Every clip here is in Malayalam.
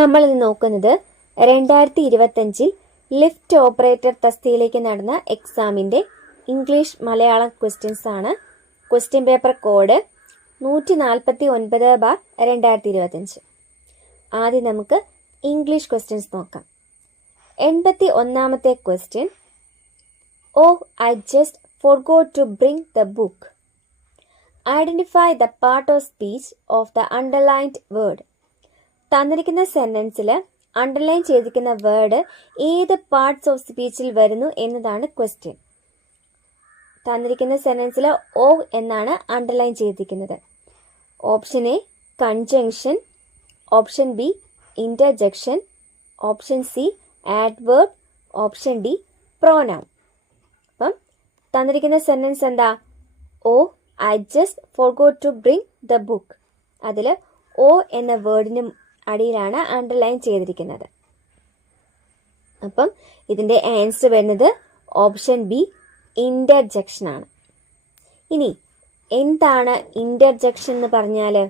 നമ്മൾ ഇന്ന് നോക്കുന്നത് 2025 ലിഫ്റ്റ് ഓപ്പറേറ്റർ തസ്തികയിലേക്ക് നടന്ന എക്സാമിന്റെ ഇംഗ്ലീഷ് മലയാളം ക്വസ്റ്റ്യൻസ് ആണ്. Question paper code 149/2025. ആദ്യം നമുക്ക് ഇംഗ്ലീഷ് ക്വസ്റ്റ്യൻസ് നോക്കാം. 81ാമത്തെ question, Oh, I just forgot to bring the book. Identify the part of speech of the underlined word. തന്നിരിക്കുന്ന സെന്റൻസിൽ അണ്ടർലൈൻ ചെയ്തിരിക്കുന്ന വേർഡ് ഏത് പാർട്സ് ഓഫ് സ്പീച്ചിൽ വരുന്നു എന്നതാണ് ക്വസ്റ്റ്യൻ. തന്നിരിക്കുന്ന സെന്റൻസിൽ ഓ എന്നാണ് അണ്ടർലൈൻ ചെയ്തിരിക്കുന്നത്. Option A conjunction, option B interjection, option C adverb, option D pronoun. അപ്പം തന്നിരിക്കുന്ന സെന്റൻസ് എന്താ? Oh I just forgot to bring the book. അതിൽ ഓ എന്ന വേർഡിന് അടിയിലാണ് അണ്ടർലൈൻ ചെയ്തിരിക്കുന്നത്. അപ്പം ഇതിന്റെ ആൻസർ വരുന്നത് ഓപ്ഷൻ ബി ഇന്റർജെക്ഷൻ ആണ്. ഇനി എന്താണ് ഇന്റർജെക്ഷൻ എന്ന് പറഞ്ഞാല്?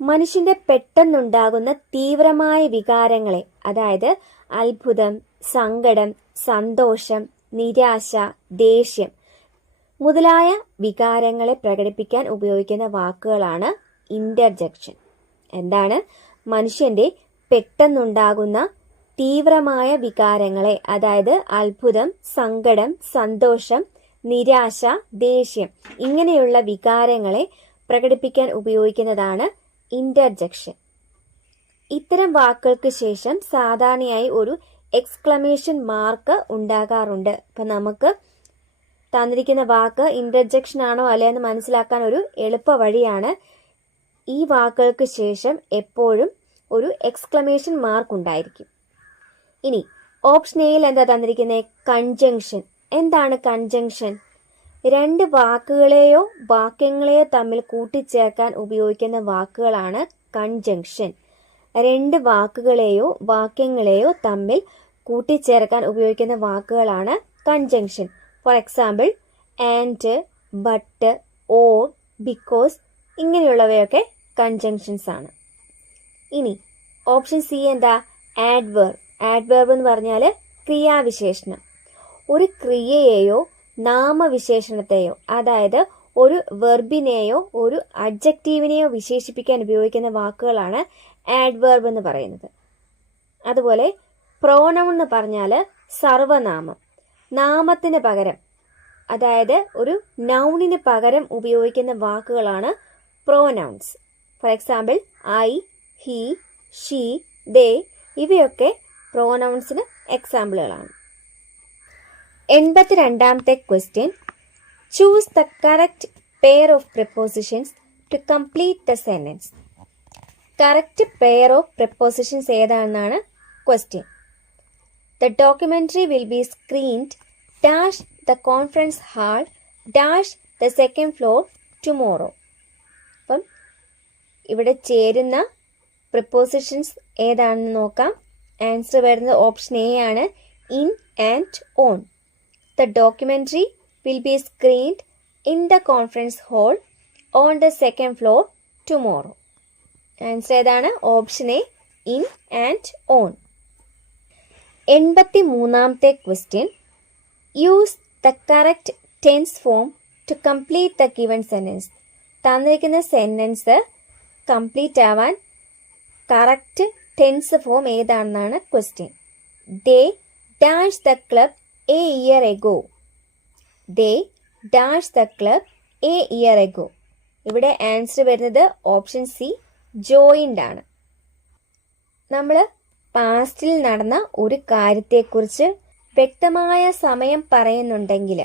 മനുഷ്യന്റെ പെട്ടെന്നുണ്ടാകുന്ന തീവ്രമായ വികാരങ്ങളെ, അതായത് അത്ഭുതം, സങ്കടം, സന്തോഷം, നിരാശ, ദേഷ്യം മുതലായ വികാരങ്ങളെ പ്രകടിപ്പിക്കാൻ ഉപയോഗിക്കുന്ന വാക്കുകളാണ് ഇന്റർജെക്ഷൻ. എന്താണ്? മനുഷ്യന്റെ പെട്ടെന്നുണ്ടാകുന്ന തീവ്രമായ വികാരങ്ങളെ, അതായത് അത്ഭുതം, സങ്കടം, സന്തോഷം, നിരാശ, ദേഷ്യം ഇങ്ങനെയുള്ള വികാരങ്ങളെ പ്രകടിപ്പിക്കാൻ ഉപയോഗിക്കുന്നതാണ് ഇന്റർജെക്ഷൻ. ഇത്തരം വാക്കുകൾക്ക് ശേഷം സാധാരണയായി ഒരു എക്സ്ക്ലമേഷൻ മാർക്ക് ഉണ്ടാകാറുണ്ട്. അപ്പൊ നമുക്ക് തന്നിരിക്കുന്ന വാക്ക് ഇന്റർജെക്ഷൻ ആണോ അല്ലയെന്ന് മനസ്സിലാക്കാൻ ഒരു എളുപ്പ വഴിയാണ് ഈ വാക്കുകൾക്ക് ശേഷം എപ്പോഴും ഒരു എക്സ്ക്ലമേഷൻ മാർക്ക് ഉണ്ടായിരിക്കും. ഇനി ഓപ്ഷൻ എയിൽ എന്താ തന്നിരിക്കുന്നത്? കൺജങ്ഷൻ. എന്താണ് കൺജങ്ഷൻ? രണ്ട് വാക്കുകളെയോ വാക്യങ്ങളെയോ തമ്മിൽ കൂട്ടിച്ചേർക്കാൻ ഉപയോഗിക്കുന്ന വാക്കുകളാണ് കൺജങ്ഷൻ. രണ്ട് വാക്കുകളെയോ വാക്യങ്ങളെയോ തമ്മിൽ കൂട്ടിച്ചേർക്കാൻ ഉപയോഗിക്കുന്ന വാക്കുകളാണ് conjunction. For example and, but, or, because ഇങ്ങനെയുള്ളവയൊക്കെ കൺജങ്ഷൻസ് ആണ്. ഇനി ഓപ്ഷൻ സി എന്താ? ആഡ്വേർബ്. ആഡ്വേർബ് എന്ന് പറഞ്ഞാൽ ക്രിയാവിശേഷണം. ഒരു ക്രിയയെയോ നാമവിശേഷണത്തെയോ, അതായത് ഒരു വെർബിനെയോ ഒരു അഡ്ജക്റ്റീവിനെയോ വിശേഷിപ്പിക്കാൻ ഉപയോഗിക്കുന്ന വാക്കുകളാണ് ആഡ്വേർബ് എന്ന് പറയുന്നത്. അതുപോലെ പ്രോനൗൺ എന്ന് പറഞ്ഞാൽ സർവനാമം. നാമത്തിന് പകരം, അതായത് ഒരു നൗണിന് പകരം ഉപയോഗിക്കുന്ന വാക്കുകളാണ് pronouns. For example I, he, she, they ഇവയൊക്കെ പ്രോനൗൺസിന് എക്സാമ്പിളുകളാണ്. 82ാമത്തെ question, choose the correct pair of prepositions to complete the sentence. Correct pair of prepositions ഏതാണെന്നാണ് question. The documentary will be screened dash the conference hall dash the second floor tomorrow. അപ്പം ഇവിടെ ചേരുന്ന പ്രിപ്പോസിഷൻസ് ഏതാണെന്ന് നോക്കാം. ആൻസർ വരുന്നത് ഓപ്ഷൻ എ ആണ്, in and on. The documentary will be screened in the conference hall on the second floor tomorrow. Answer ഏതാണ്? Option A, in and on. 83ാമത്തെ question, use the correct tense form to complete the given sentence. തന്നിരിക്കുന്ന സെന്റൻസ് കംപ്ലീറ്റ് ആവാൻ കറക്റ്റ് ടെൻസ് ഫോം ഏതാണെന്നാണ് question. They dash the club a year ago. They dash the club a year ago. ഇവിടെ ആൻസർ വരുന്നത് ഓപ്ഷൻ സി, ജോയിൻഡ് ആണ്. നമ്മൾ പാസ്റ്റിൽ നടന്ന ഒരു കാര്യത്തെക്കുറിച്ച് വ്യക്തമായ സമയം പറയുന്നുണ്ടെങ്കിൽ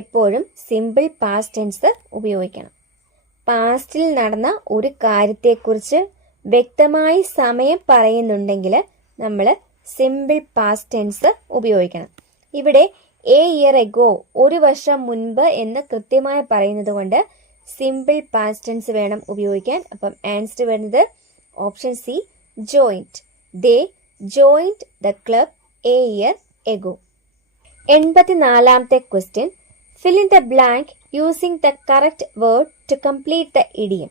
എപ്പോഴും സിമ്പിൾ പാസ്റ്റ് ടെൻസ് ഉപയോഗിക്കണം. പാസ്റ്റിൽ നടന്ന ഒരു കാര്യത്തെക്കുറിച്ച് വ്യക്തമായി സമയം പറയുന്നുണ്ടെങ്കിൽ നമ്മൾ സിമ്പിൾ പാസ്റ്റ് ടെൻസ് ഉപയോഗിക്കണം. ഇവിടെ എ ഇയർ എഗോ, ഒരു വർഷം മുൻപ് എന്ന് കൃത്യമായി പറയുന്നത് കൊണ്ട് സിമ്പിൾ പാസ്റ്റ് ടെൻസ് വേണം ഉപയോഗിക്കാൻ. അപ്പം ആൻസർ വരുന്നത് option C, joined. They joined the club a year ago. 84ാമത്തെ question, fill in the blank using the correct word to complete the idiom.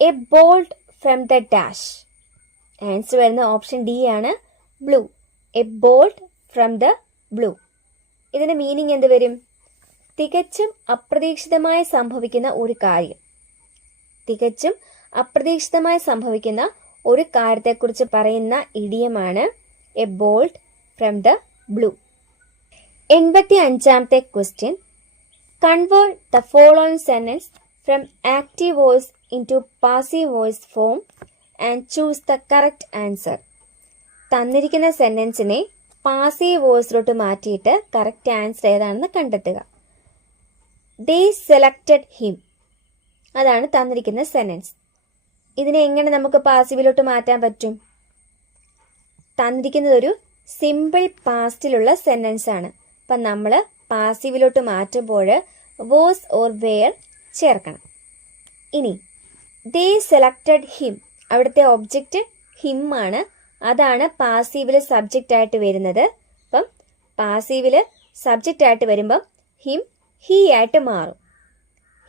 A bolt from the dash. Answer വരുന്ന ഓപ്ഷൻ ഡി ആണ്, blue. A bolt from the blue. ഇതിന്റെ മീനിങ് എന്ത് വരും? തികച്ചും അപ്രതീക്ഷിതമായി സംഭവിക്കുന്ന ഒരു കാര്യം. തികച്ചും അപ്രതീക്ഷിതമായി സംഭവിക്കുന്ന ഒരു കാര്യത്തെക്കുറിച്ച് പറയുന്ന ഇഡിയമാണ് a bolt from the blue. 85ാമത്തെ question. Convert the following sentence from active voice into passive voice form and choose the correct answer. തന്നിരിക്കുന്ന സെന്റൻസിനെ പാസീവ് വോയിസിലോട്ട് മാറ്റിയിട്ട് കറക്റ്റ് ആൻസർ ഏതാണെന്ന് കണ്ടെത്തുക. ദേ സെലക്റ്റഡ് ഹിം, അതാണ് തന്നിരിക്കുന്ന സെന്റൻസ്. ഇതിനെ എങ്ങനെ നമുക്ക് പാസീവിലോട്ട് മാറ്റാൻ പറ്റും? തന്നിരിക്കുന്നത് ഒരു സിമ്പിൾ പാസ്റ്റിലുള്ള സെന്റൻസ് ആണ്. അപ്പം നമ്മൾ പാസീവിലോട്ട് മാറ്റുമ്പോൾ വാസ് ഓർ വെയർ ചേർക്കണം. ഇനി ദേ സെലക്റ്റഡ് ഹിം, അവിടുത്തെ ഒബ്ജക്റ്റ് ഹിം ആണ്. അതാണ് പാസീവില് സബ്ജക്റ്റ് ആയിട്ട് വരുന്നത്. അപ്പം പാസീവില് സബ്ജക്റ്റ് ആയിട്ട് വരുമ്പം ഹിം ഹി ആയിട്ട് മാറും.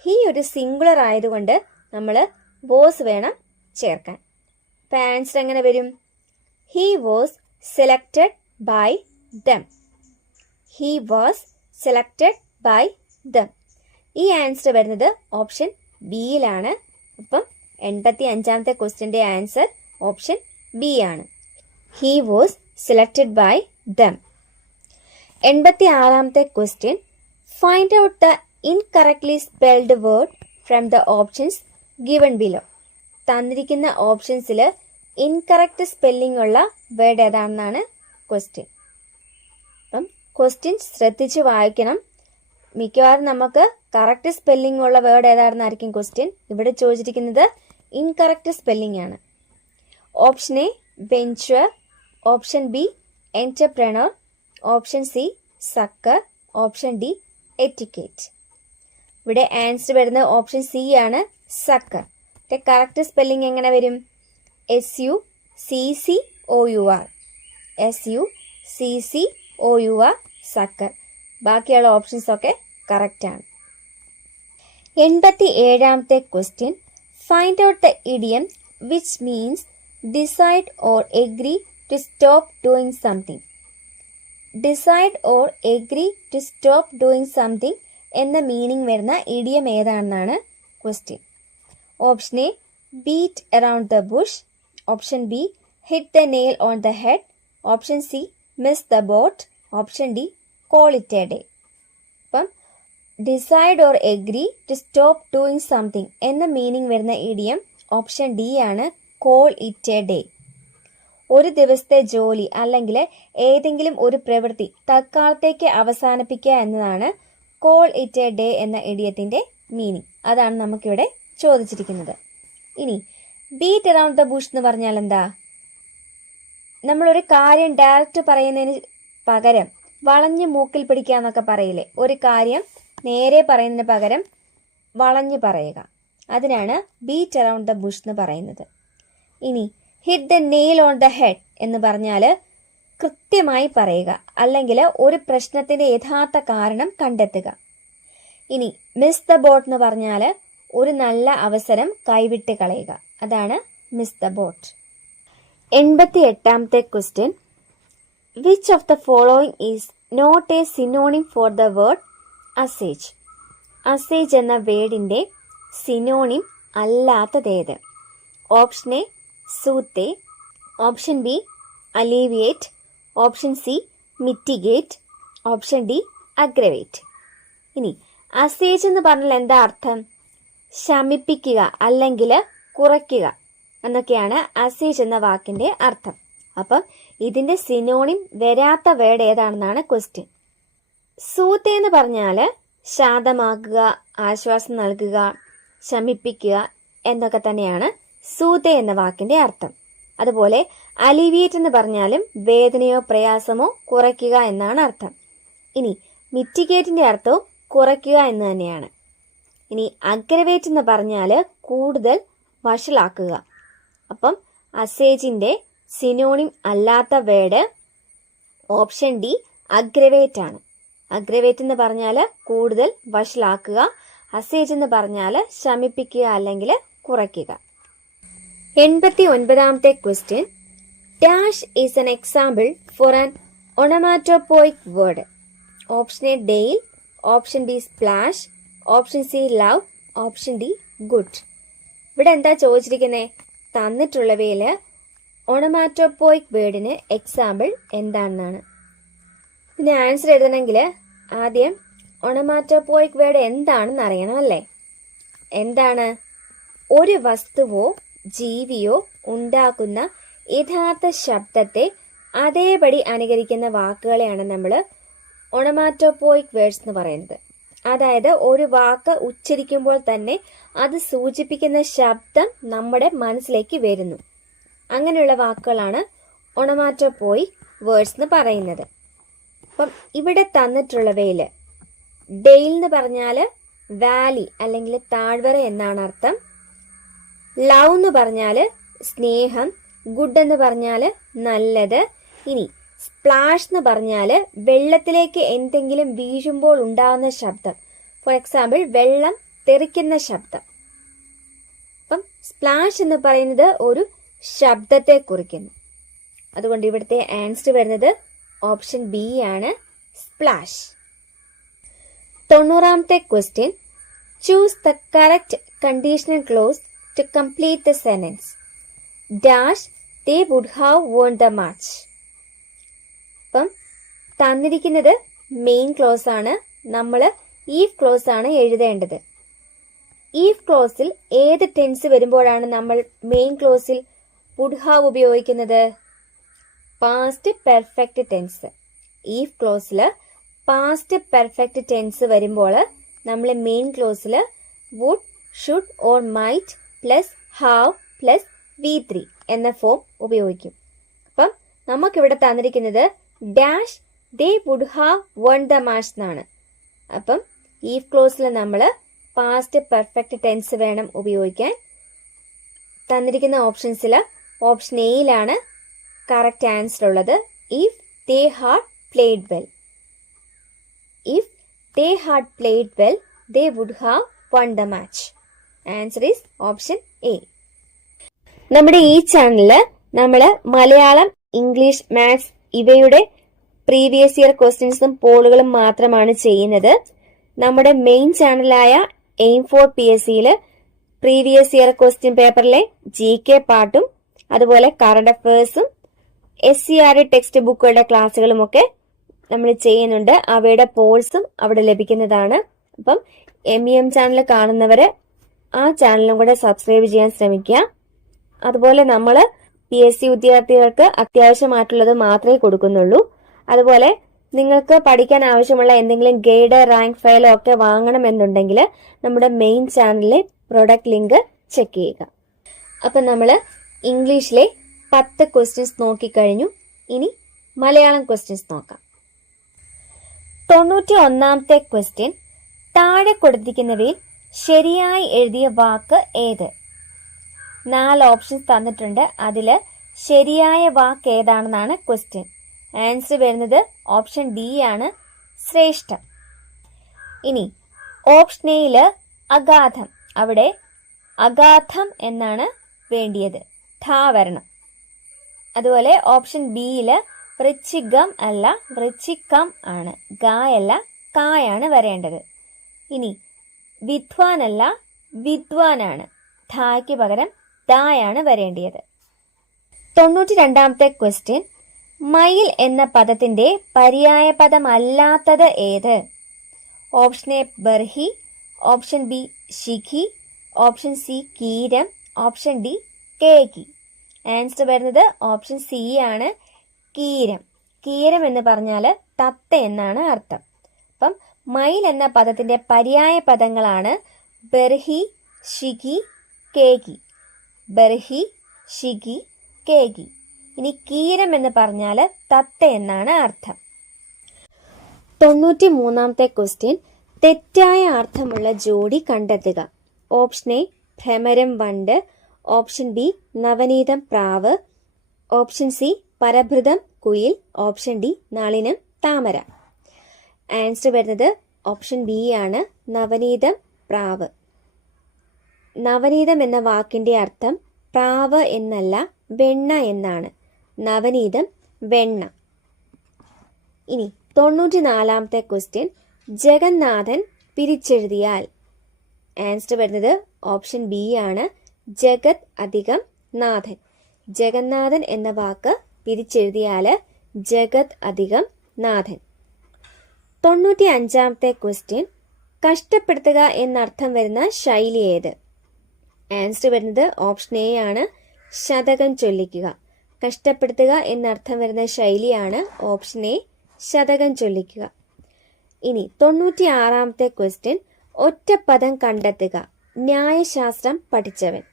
ഹി ഒരു സിംഗുലർ ആയതുകൊണ്ട് നമ്മൾ വാസ് വേണം ചേർക്കാൻ. അപ്പം ആൻസർ എങ്ങനെ വരും? He was selected by them. He was selected by them. ഈ ആൻസർ വരുന്നത് ഓപ്ഷൻ ബിയിലാണ്. അപ്പം 85ാമത്തെ ക്വസ്റ്റ്യൻ്റെ ആൻസർ ഓപ്ഷൻ ബി ആണ്. He was selected by them. 86ാമത്തെ question. Find out the incorrectly spelled word from the options given below. തന്നിരിക്കുന്ന ഓപ്ഷൻസിൽ ഇൻകറക്റ്റ് സ്പെല്ലിംഗ് ഉള്ള വേർഡ് ഏതാണെന്നാണ് ക്വസ്റ്റ്യൻ. അപ്പം ക്വസ്റ്റ്യൻ ശ്രദ്ധിച്ച് വായിക്കണം. മിക്കവാറും നമുക്ക് കറക്റ്റ് സ്പെല്ലിംഗ് ഉള്ള വേർഡ് ഏതാണെന്നായിരിക്കും ക്വസ്റ്റ്യൻ. ഇവിടെ ചോദിച്ചിരിക്കുന്നത് ഇൻകറക്റ്റ് സ്പെല്ലിംഗ് ആണ്. Option A venture, option B entrepreneur, option C succour, option D etiquette. ഇവിടെ ആൻസർ വരുന്നത് ഓപ്ഷൻ സി ആണ്, സക്കർ. കറക്റ്റ് സ്പെല്ലിംഗ് എങ്ങനെ വരും? SUCCOUR, SUCCOUR, succour. ബാക്കിയുള്ള ഓപ്ഷൻസ് ഒക്കെ കറക്റ്റ് ആണ്. 87ാമത്തെ question. Find out the idiom which means decide or agree to stop doing something. Decide or agree to stop doing something എന്ന മീനിങ് വരുന്ന ഇഡിയം ഏതാണെന്നാണ് question. Option A beat around the bush, option B hit the nail on the head, option C miss the boat, option D call it a day. അപ്പം decide or agree to stop doing something എന്ന മീനിങ് വരുന്ന ഇഡിയം ഓപ്ഷൻ ഡി ആണ്, കോൾ ഇറ്റ് എ ഡേ. ഒരു ദിവസത്തെ ജോലി അല്ലെങ്കിൽ ഏതെങ്കിലും ഒരു പ്രവൃത്തി തൽക്കാലത്തേക്ക് അവസാനിപ്പിക്കുക എന്നതാണ് കോൾ ഇറ്റ് എ ഡേ എന്ന ഇഡിയത്തിന്റെ മീനിങ്. അതാണ് നമുക്കിവിടെ ചോദിച്ചിരിക്കുന്നത്. ഇനി ബീറ്റ് അറൌണ്ട് ദ ബുഷ് എന്ന് പറഞ്ഞാൽ എന്താ? നമ്മളൊരു കാര്യം ഡയറക്റ്റ് പറയുന്നതിന് പകരം വളഞ്ഞ് മൂക്കിൽ പിടിക്കുക എന്നൊക്കെ പറയില്ലേ? ഒരു കാര്യം നേരെ പറയുന്നതിന് പകരം വളഞ്ഞ് പറയുക. അതിനാണ് ബീറ്റ് അറൌണ്ട് ദ ബുഷ് എന്ന് പറയുന്നത്. ഇനി hit the nail on the head എന്ന് പറഞ്ഞാൽ കൃത്യമായി പറയുക, അല്ലെങ്കിൽ ഒരു പ്രശ്നത്തിന്റെ യഥാർത്ഥ കാരണം കണ്ടെത്തുക. ഇനി മിസ് ദ ബോട്ട് എന്ന് പറഞ്ഞാൽ ഒരു നല്ല അവസരം കൈവിട്ട് കളയുക. അതാണ് മിസ് ദ ബോട്ട്. 88ാമത്തെ question. Which of the following is not a synonym for the word assuage. Assuage എന്ന വേർഡിന്റെ സിനോണിം അല്ലാത്തതേത്? Option A soothe, option B alleviate, option C mitigate, option D aggravate. ഇനി അസേജ് എന്ന് പറഞ്ഞാൽ എന്താ അർത്ഥം? ശമിപ്പിക്കുക അല്ലെങ്കിൽ കുറയ്ക്കുക എന്നൊക്കെയാണ് അസേജ് എന്ന വാക്കിന്റെ അർത്ഥം. അപ്പം ഇതിന്റെ സിനോണിം വരാത്ത വേർഡ് ഏതാണെന്നാണ് ക്വസ്റ്റ്യൻ. സൂത്തെ എന്ന് പറഞ്ഞാൽ ശാന്തമാക്കുക, ആശ്വാസം നൽകുക, ശമിപ്പിക്കുക എന്നൊക്കെ തന്നെയാണ് സൂതെ എന്ന വാക്കിന്റെ അർത്ഥം. അതുപോലെ അലിവിയേറ്റ് എന്ന് പറഞ്ഞാലും വേദനയോ പ്രയാസമോ കുറയ്ക്കുക എന്നാണ് അർത്ഥം. ഇനി മിറ്റിഗേറ്റിന്റെ അർത്ഥവും കുറയ്ക്കുക എന്ന് തന്നെയാണ്. ഇനി അഗ്രവേറ്റ് എന്ന് പറഞ്ഞാൽ കൂടുതൽ വഷളാക്കുക. അപ്പം അസേജിന്റെ സിനോണിം അല്ലാത്ത വേർഡ് ഓപ്ഷൻ ഡി അഗ്രവേറ്റ് ആണ്. അഗ്രവേറ്റ് എന്ന് പറഞ്ഞാൽ കൂടുതൽ വഷളാക്കുക, അസേജ് എന്ന് പറഞ്ഞാൽ ശമിപ്പിക്കുക അല്ലെങ്കിൽ കുറയ്ക്കുക. 89ാമത്തെ question. Dash is an example for an onomatopoeic word. Option A Dale, Option B Splash, Option C Love, Option D Good. ഇവിടെ എന്താ ചോദിച്ചിരിക്കുന്നത്? തന്നിട്ടുള്ളവയിൽ ഒണമാറ്റോപോയിക് വേർഡിന് എക്സാമ്പിൾ എന്താണെന്നാണ്. പിന്നെ ആൻസർ എഴുതണമെങ്കിൽ ആദ്യം ഒണമാറ്റോപോയിക് വേർഡ് എന്താണെന്ന് അറിയണം അല്ലേ? എന്താണ്? ഒരു വസ്തുവോ ജീവിയോ ഉണ്ടാക്കുന്ന യഥാർത്ഥ ശബ്ദത്തെ അതേപടി അനുകരിക്കുന്ന വാക്കുകളെയാണ് നമ്മൾ ഒണമാറ്റോപോയിക് വേർഡ്സ് എന്ന് പറയുന്നത്. അതായത് ഒരു വാക്ക് ഉച്ചരിക്കുമ്പോൾ തന്നെ അത് സൂചിപ്പിക്കുന്ന ശബ്ദം നമ്മുടെ മനസ്സിലേക്ക് വരുന്നു. അങ്ങനെയുള്ള വാക്കുകളാണ് ഒണമാറ്റോപോയിക് വേർഡ്സ് എന്ന് പറയുന്നത്. അപ്പം ഇവിടെ തന്നിട്ടുള്ളവയിൽ ഡെയിൽ എന്ന് പറഞ്ഞാൽ വാലി അല്ലെങ്കിൽ താഴ്വര എന്നാണ് അർത്ഥം. ലവ് എന്ന് പറഞ്ഞാൽ സ്നേഹം, ഗുഡ് എന്ന് പറഞ്ഞാൽ നല്ലത്. ഇനി സ്പ്ലാഷ് എന്ന് പറഞ്ഞാൽ വെള്ളത്തിലേക്ക് എന്തെങ്കിലും വീഴുമ്പോൾ ഉണ്ടാകുന്ന ശബ്ദം. ഫോർ എക്സാമ്പിൾ വെള്ളം തെറിക്കുന്ന ശബ്ദം. അപ്പം സ്പ്ലാഷ് എന്ന് പറയുന്നത് ഒരു ശബ്ദത്തെ കുറിക്കുന്നു. അതുകൊണ്ട് ഇവിടുത്തെ ആൻസർ വരുന്നത് ഓപ്ഷൻ ബി ആണ്, സ്പ്ലാഷ്. 90ാമത്തെ question. Choose the correct conditional clause to complete the sentence. Dash they would have won the match. അപ്പം തന്നിരിക്കുന്നത് മെയിൻ ക്ലോസ് ആണ്. നമ്മൾ ഈഫ് ക്ലോസ് ആണ് എഴുതേണ്ടത്. ഈഫ് ക്ലോസിൽ ഏത് ടെൻസ് വരുമ്പോഴാണ് നമ്മൾ മെയിൻ ക്ലോസിൽ വുഡ് ഹാവ് ഉപയോഗിക്കുന്നത്? Past perfect tense. ഈഫ് ക്ലോസിൽ പാസ്റ്റ് പെർഫെക്റ്റ് ടെൻസ് വരുമ്പോൾ നമ്മൾ മെയിൻ ക്ലോസിൽ would, should or might plus have plus V3 എന്ന ഫോം ഉപയോഗിക്കും. അപ്പം നമുക്കിവിടെ തന്നിരിക്കുന്നത് dash they would have won the match എന്നാണ്. അപ്പം ഈഫ് ക്ലോസിൽ നമ്മൾ പാസ്റ്റ് പെർഫെക്റ്റ് ടെൻസ് വേണം ഉപയോഗിക്കാൻ. തന്നിരിക്കുന്ന ഓപ്ഷൻസിൽ ഓപ്ഷൻ എയിലാണ് കറക്റ്റ് ആൻസർ ഉള്ളത്. If they had played well. If they had played well they would have won the match. Answer is option A. നമ്മുടെ ഈ ചാനലില് നമ്മള് മലയാളം, ഇംഗ്ലീഷ്, മാത്സ് ഇവയുടെ പ്രീവിയസ് ഇയർ ക്വസ്റ്റ്യൻസും പോളുകളും മാത്രമാണ് ചെയ്യുന്നത്. നമ്മുടെ മെയിൻ ചാനലായ എയിം ഫോർ PSCയില് പ്രീവിയസ് ഇയർ ക്വസ്റ്റ്യൻ പേപ്പറിലെ GK പാർട്ടും അതുപോലെ കറണ്ട് അഫയേഴ്സും SCRE ടെക്സ്റ്റ് ബുക്കുകളുടെ ക്ലാസ്സുകളും ഒക്കെ നമ്മൾ ചെയ്യുന്നുണ്ട്. അവയുടെ പോൾസും അവിടെ ലഭിക്കുന്നതാണ്. അപ്പം MEM ചാനൽ കാണുന്നവര് ആ ചാനലും കൂടെ സബ്സ്ക്രൈബ് ചെയ്യാൻ ശ്രമിക്കുക. അതുപോലെ നമ്മൾ PSC ഉദ്യോഗാർത്ഥികൾക്ക് അത്യാവശ്യമായിട്ടുള്ളത് മാത്രമേ കൊടുക്കുന്നുള്ളൂ. അതുപോലെ നിങ്ങൾക്ക് പഠിക്കാൻ ആവശ്യമുള്ള എന്തെങ്കിലും ഗൈഡ്, റാങ്ക് ഫയലോ ഒക്കെ വാങ്ങണമെന്നുണ്ടെങ്കിൽ നമ്മുടെ മെയിൻ ചാനലിലെ പ്രൊഡക്റ്റ് ലിങ്ക് ചെക്ക് ചെയ്യുക. അപ്പം നമ്മൾ ഇംഗ്ലീഷിലെ 10 ക്വസ്റ്റ്യൻസ് നോക്കിക്കഴിഞ്ഞു. ഇനി മലയാളം ക്വസ്റ്റ്യൻസ് നോക്കാം. 91ാമത്തെ ക്വസ്റ്റ്യൻ. താഴെ കൊടുത്തിരിക്കുന്നവയിൽ ശരിയായി എഴുതിയ വാക്ക് ഏത്? 4 ഓപ്ഷൻസ് തന്നിട്ടുണ്ട്. അതിൽ ശരിയായ വാക്ക് ഏതാണെന്നാണ് ക്വസ്റ്റ്യൻ. ആൻസർ വരുന്നത് ഓപ്ഷൻ ഡി ആണ്, ശ്രേഷ്ഠം. ഇനി ഓപ്ഷൻ എയില് അഗാധം. അവിടെ അഗാധം എന്നാണ് വേണ്ടിയത്, ഠ വരണം. അതുപോലെ ഓപ്ഷൻ ബിയില് വൃശ്ചികം അല്ല, വൃശ്ചികം ആണ്, ഗായല്ല കായാണ് വരേണ്ടത്. ഇനി വിദ്വാൻ അല്ല, വിദ്വാനാണ്, ഠായ്ക്ക് പകരം ദായാണ് വരേണ്ടത്. 92ാമത്തെ ക്വസ്റ്റ്യൻ. മയിൽ എന്ന പദത്തിന്റെ പര്യായ പദം അല്ലാത്തത് ഏത്? ഓപ്ഷൻ എ ബർഹി, ഓപ്ഷൻ ബി ശിഖി, ഓപ്ഷൻ സി കീരം, ഓപ്ഷൻ ഡി കേകി. ആൻസർ വരുന്നത് ഓപ്ഷൻ സി ആണ്, കീരം. കീരം എന്ന് പറഞ്ഞാൽ തത്ത എന്നാണ് അർത്ഥം. അപ്പം മയിൽ എന്ന പദത്തിന്റെ പര്യായ പദങ്ങളാണ് ബർഹി, ശിഖി, കേകി. ബർഹി, ശിഖി, കേകി. ഇനി കീരം എന്ന് പറഞ്ഞാൽ തത്ത എന്നാണ് അർത്ഥം. 93ാമത്തെ ക്വസ്റ്റ്യൻ. തെറ്റായ അർത്ഥമുള്ള ജോഡി കണ്ടെത്തുക. ഓപ്ഷൻ എ ഭ്രമരം വണ്ട്, ഓപ്ഷൻ ബി നവനീതം പ്രാവ്, ഓപ്ഷൻ സി പരഭൃതം കുയിൽ, ഓപ്ഷൻ ഡി നളിനം താമര. ആൻസർ വരുന്നത് ഓപ്ഷൻ ബി ആണ്, നവനീതം പ്രാവ്. നവനീതം എന്ന വാക്കിന്റെ അർത്ഥം പ്രാവ് എന്നല്ല വെണ്ണ എന്നാണ്. നവനീതം, വെണ്ണ. ഇനി 94ാമത്തെ ക്വസ്റ്റ്യൻ, ജഗന്നാഥൻ പിരിച്ചെഴുതിയാൽ. ആൻസർ വരുന്നത് ഓപ്ഷൻ ബി ആണ്, ജഗത് അധികം നാഥൻ. ജഗന്നാഥൻ എന്ന വാക്ക് പിരിച്ചെഴുതിയാൽ ജഗത് അധികം നാഥൻ. 95ാമത്തെ ക്വസ്റ്റ്യൻ, കഷ്ടപ്പെടുത്തുക എന്നർത്ഥം വരുന്ന ശൈലി ഏത്? ആൻസർ വരുന്നത് ഓപ്ഷൻ എ ആണ്, ശതകം ചൊല്ലിക്കുക. കഷ്ടപ്പെടുത്തുക എന്നർത്ഥം വരുന്ന ശൈലിയാണ് ഓപ്ഷൻ എ, ശതകം ചൊല്ലിക്കുക. ഇനി 96ാമത്തെ ക്വസ്റ്റ്യൻ, ഒറ്റപ്പദം കണ്ടെത്തുക. ന്യായശാസ്ത്രം പഠിച്ചവൻ.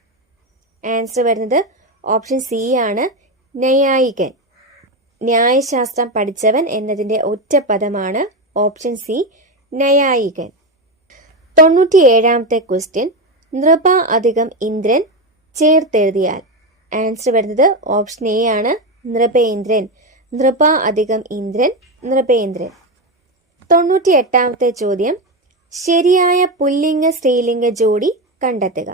ആൻസർ വരുന്നത് ഓപ്ഷൻ സി ആണ്, നൈയായികൻ. ന്യായശാസ്ത്രം പഠിച്ചവൻ എന്നതിന്റെ ഒറ്റപ്പദമാണ് ഓപ്ഷൻ സി, നൈയായികൻ. 97ാമത്തെ ക്വസ്റ്റ്യൻ, നൃപ അധികം ഇന്ദ്രൻ ചേർത്തെഴുതിയാൽ. ആൻസർ വരുന്നത് ഓപ്ഷൻ എ ആണ്, നൃപേന്ദ്രൻ. നൃപ അധികം ഇന്ദ്രൻ, നൃപേന്ദ്രൻ. 98ാമത്തെ ചോദ്യം, ശരിയായ പുല്ലിംഗ സ്ത്രീലിംഗ ജോഡി കണ്ടെത്തുക.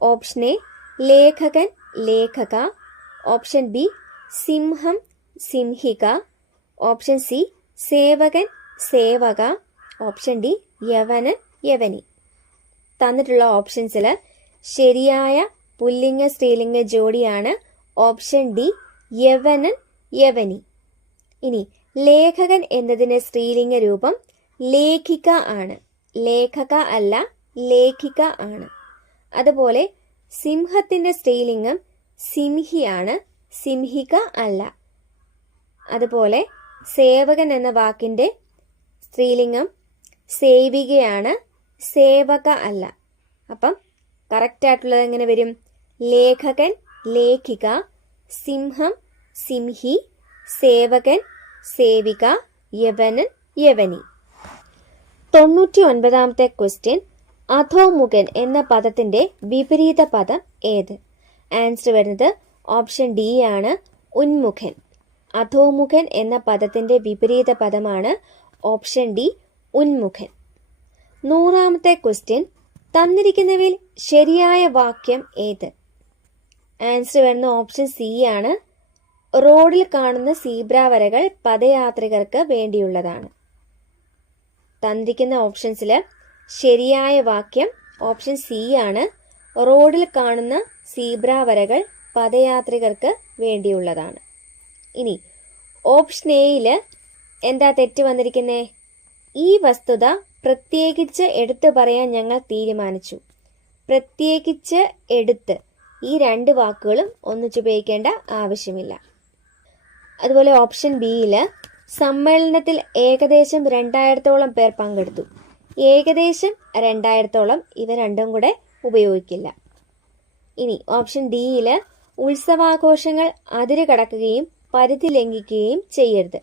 ഓപ്ഷൻ എ, ലേഖകൻ ലേഖക. ഓപ്ഷൻ ബി, സിംഹം സിംഹിക. ഓപ്ഷൻ സി, സേവകൻ സേവക. ഓപ്ഷൻ ഡി, യവനൻ യവനി. തന്നിട്ടുള്ള ഓപ്ഷൻസിൽ ശരിയായ പുല്ലിംഗ സ്ത്രീലിംഗ ജോഡിയാണ് ഓപ്ഷൻ ഡി, യവനൻ യവനി. ഇനി ലേഖകൻ എന്നതിന്റെ സ്ത്രീലിംഗ രൂപം ലേഖിക ആണ്. ലേഖക അല്ല, ലേഖിക ആണ്. അതുപോലെ സിംഹത്തിന്റെ സ്ത്രീലിംഗം സിംഹിയാണ്, സിംഹിക അല്ല. അതുപോലെ സേവകൻ എന്ന വാക്കിന്റെ സ്ത്രീലിംഗം സേവികയാണ്, സേവക അല്ല. അപ്പം കറക്റ്റ് ആയിട്ടുള്ളത് എങ്ങനെ വരും? ലേഖകൻ ലേഖിക, സിംഹം സിംഹി, സേവകൻ സേവിക, യവനൻ യവനി. 99ാമത്തെ ക്വസ്റ്റ്യൻ, അധോമുഖൻ എന്ന പദത്തിന്റെ വിപരീത പദം ഏത്? ആൻസർ വരുന്നത് ഓപ്ഷൻ ഡി ആണ്, ഉന്മുഖൻ. അധോമുഖൻ എന്ന പദത്തിന്റെ വിപരീത പദമാണ് ഓപ്ഷൻ ഡി, ഉന്മുഖൻ. 100ാമത്തെ ക്വസ്റ്റ്യൻ, തന്നിരിക്കുന്നവയിൽ ശരിയായ വാക്യം ഏത്? ആൻസർ വരുന്ന ഓപ്ഷൻ സി ആണ്, റോഡിൽ കാണുന്ന സീബ്ര വരകൾ പദയാത്രികർക്ക് വേണ്ടിയുള്ളതാണ്. തന്നിരിക്കുന്ന ഓപ്ഷൻസിൽ ശരിയായ വാക്യം ഓപ്ഷൻ സി ആണ്, റോഡിൽ കാണുന്ന സീബ്ര വരകൾ പദയാത്രികർക്ക് വേണ്ടിയുള്ളതാണ്. ഇനി ഓപ്ഷൻ എയിൽ എന്താ തെറ്റ് വന്നിരിക്കുന്നേ? ഈ വസ്തുത പ്രത്യേകിച്ച് എടുത്തു പറയാൻ ഞങ്ങൾ തീരുമാനിച്ചു. പ്രത്യേകിച്ച് എടുത്ത്, ഈ രണ്ട് വാക്കുകളും ഒന്നിച്ചുപയോഗിക്കേണ്ട ആവശ്യമില്ല. അതുപോലെ ഓപ്ഷൻ ബിയിൽ സമ്മേളനത്തിൽ ഏകദേശം 2000-ഓളം പേർ പങ്കെടുത്തു. ഏകദേശം 2000-ഓളം, ഇവ രണ്ടും കൂടെ ഉപയോഗിക്കില്ല. ഇനി ഓപ്ഷൻ ഡിയിൽ ഉത്സവാഘോഷങ്ങൾ അതിര് കടക്കുകയും പരിധി ലംഘിക്കുകയും ചെയ്യരുത്.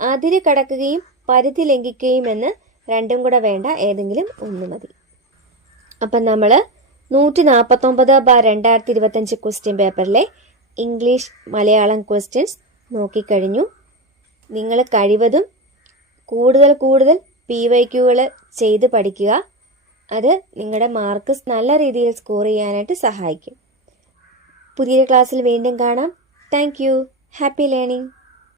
അതിര് കടക്കുകയും പരിധി ലംഘിക്കുകയും എന്ന് രണ്ടും കൂടെ വേണ്ട, ഏതെങ്കിലും ഒന്ന് മതി. അപ്പം നമ്മൾ 149/2025 ക്വസ്റ്റ്യൻ പേപ്പറിലെ ഇംഗ്ലീഷ് മലയാളം ക്വസ്റ്റ്യൻസ് നോക്കിക്കഴിഞ്ഞു. നിങ്ങൾ കഴിവതും കൂടുതൽ PYQകൾ ചെയ്ത് പഠിക്കുക. അത് നിങ്ങളുടെ മാർക്ക് നല്ല രീതിയിൽ സ്കോർ ചെയ്യാനായിട്ട് സഹായിക്കും. പുതിയൊരു ക്ലാസ്സിൽ വീണ്ടും കാണാം. Thank you. Happy learning.